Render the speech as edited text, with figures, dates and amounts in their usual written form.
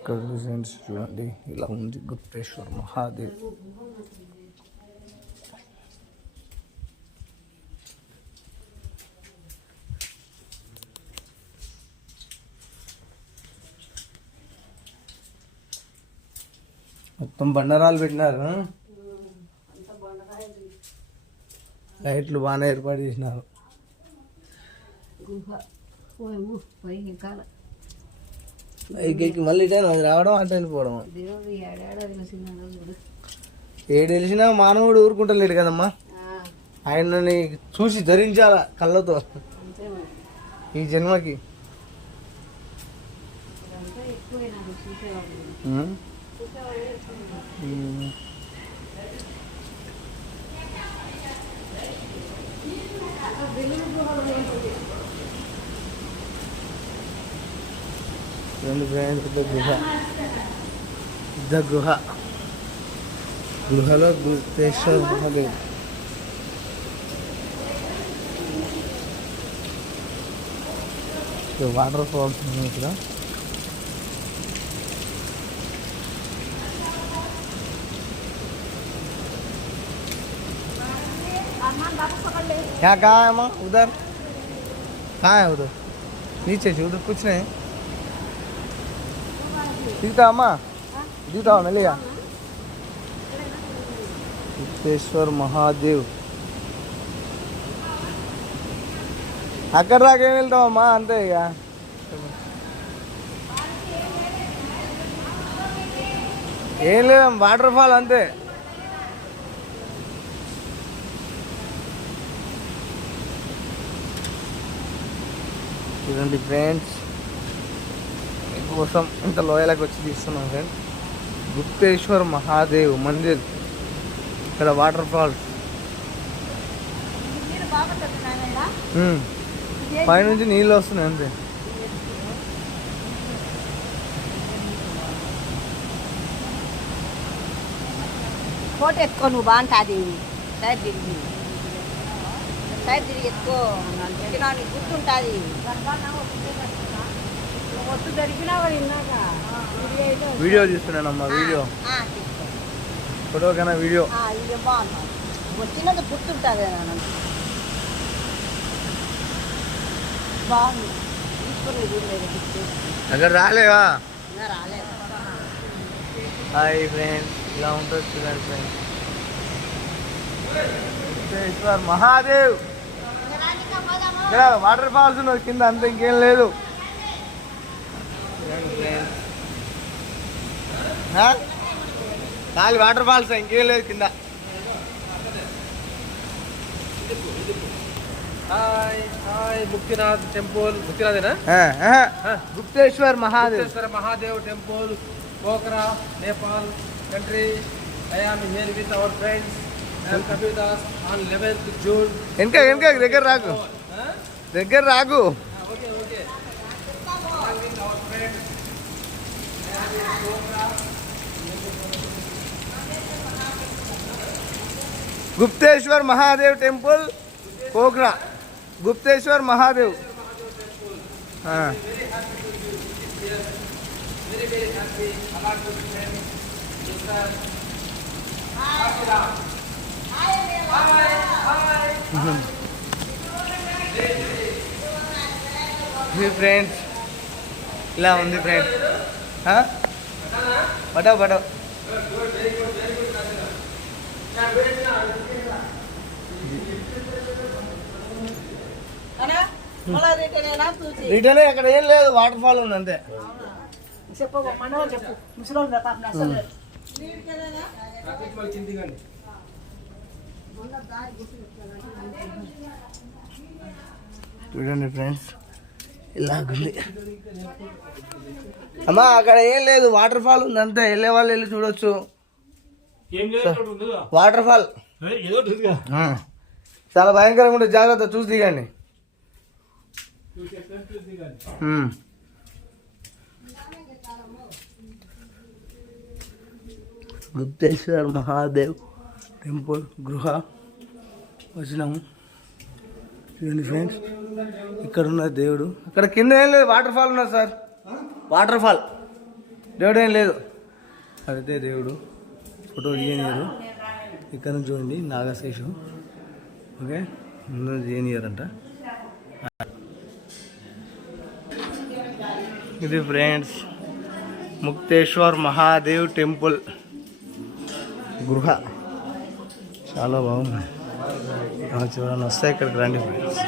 ఇక్కడ డిజైన్స్ చూడండి, ఇలా ఉంది గుప్తేశ్వర్ మహాదేవ్. మొత్తం బండరాలు పెట్టినారు, లైట్లు బాగానే ఏర్పాటు చేసినారు. పైకి మళ్ళీ అది రావడం అంటే వెళ్ళిపోవడం. ఏడు తెలిసినా మానవుడు ఊరుకుంటలేడు కదమ్మా, ఆయనని చూసి ధరించాల కళ్ళతో ఈ జన్మకి. రెండు ఫ్రెండ్స్ గుహలో గుప్తేశ్వర్ మహాదేవ్. వాటర్ ఫాల్స్ ఇక్కడ. क्या कहाँ है अम्मा? उधर कहाँ है? उधर नीचे से उधर कुछ नहीं दिखता अम्मा, दिखता मिलेगा. గుప్తేశ్వర్ మహాదేవ్ అక్కడ దాకేం వెళ్తామమ్మా, అంతే ఇక. ఏం లేదమ్మా, వాటర్ ఫాల్ అంతే. చూడండి ఫ్రెండ్స్, మీకోసం ఇంత లోయలకు వచ్చి తీస్తున్నాం ఫ్రెండ్స్. గుప్తేశ్వర్ మహాదేవ్ మందిర్, ఇక్కడ వాటర్ ఫాల్స్. పైనుంచి నీళ్ళు వస్తున్నాయి అంతే. ఫోటో ఎత్తుకో, నువ్వు బాగుంటుంది. సైడ్ తిరిగి ఎత్తుకో, నీకు గుర్తుంటుంది. వీడియో తీస్తున్నానమ్మా, వీడియో ఫోటో కన్నా వీడియో బాగున్నా, వచ్చినది గుర్తుంటుంది. బాగుంది, అక్కడ రాలేవా? రాలేదు. హాయ్ ఫ్రెండ్స్, ఇలా ఉంటుంది చూడండి ఫ్రెండ్స్. గుప్తేశ్వర్ మహాదేవ్, ఇక్కడ వాటర్ ఫాల్స్ ఉన్నది కింద, అంత ఇంకేం లేదు. ఖాళీ వాటర్ ఫాల్స్, ఇంకేం లేదు కింద. ముక్తినాథ్ టెంపుల్, ముక్తినాథేనా? Gupteshwar Mahadev, Gupteshwara Mahadev temple, Pokhara, Nepal country. I am here with our friends. I am Kabir Das on 11th June. వెనక దగ్గర రాకు, దగ్గర రాకు. Okay. All with our friends. I am in Pokhara. Gupteshwar Mahadev temple, Pokhara. Gupteshwar Mahadev. Very happy. Along with friends. Friends, ఇలా ఉంది friends. పటో return అక్కడ ఏం లేదు, వాటర్ ఫాల్ ఉంది అంతే. చూడండి ఫ్రెండ్స్, ఇలాగుంది. అమ్మా అక్కడ ఏం లేదు, వాటర్ ఫాల్ ఉంది అంతే. వెళ్ళే వాళ్ళు వెళ్ళి చూడొచ్చు. వాటర్ ఫాల్ చాలా భయంకరంగా ఉంటుంది, జాగ్రత్త, చూసి దిగండి. గుప్తేశ్వర్ మహాదేవ్ టెంపుల్ గృహ వచ్చినాము. చూడండి ఫ్రెండ్స్, ఇక్కడ ఉన్న దేవుడు. అక్కడ కింద ఏం లేదు, వాటర్ ఫాల్ ఉన్నది సార్, వాటర్ ఫాల్. దేవుడు ఏం లేదు. అదైతే దేవుడు ఫోటో తీయనియరు. ఇక్కడ నుంచి చూడండి నాగశేషు. ఓకే, ముందు తీయనియరంట. ఇది ఫ్రెండ్స్ ముక్తేశ్వర్ మహాదేవ్ టెంపుల్ గృహ. చాలా బాగుంది. చూడండి, వస్తే ఇక్కడికి రండి ఫ్రెండ్స్.